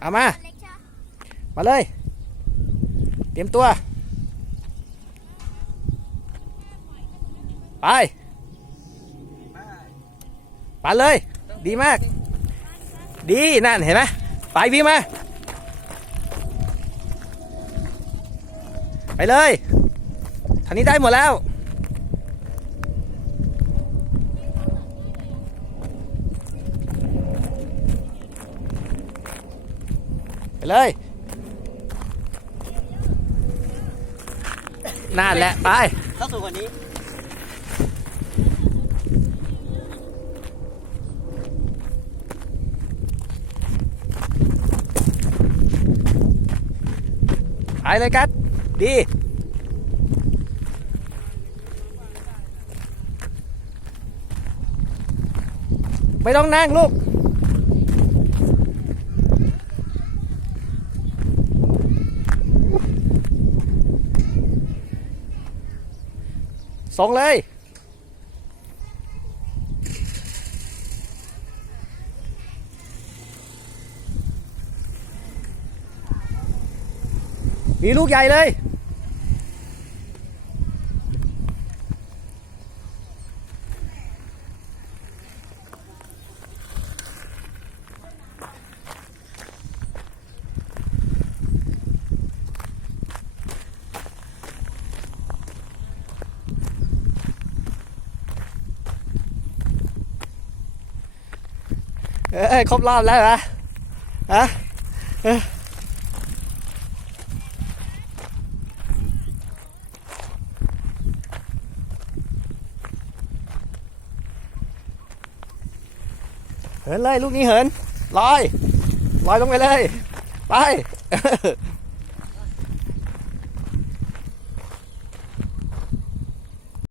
เอามามมาเลย เตรียมตัว ไป ไปเลย ดีมาก ดีนั่นเห็นไหมไปวิ่งมา ไปเลยทางนี้ได้หมดแล้ว เลยนั่นแหละไปเข้าสู่วันนี้ไปเลยกัดดีไม่ต้องนั่งลูก ส่งเลย มีลูกใหญ่เลย เอ้ยครบรอบแล้วนะฮะเอ้ยเหินเลยลูกนี้เหินลอยลอยลงไปเลย ไป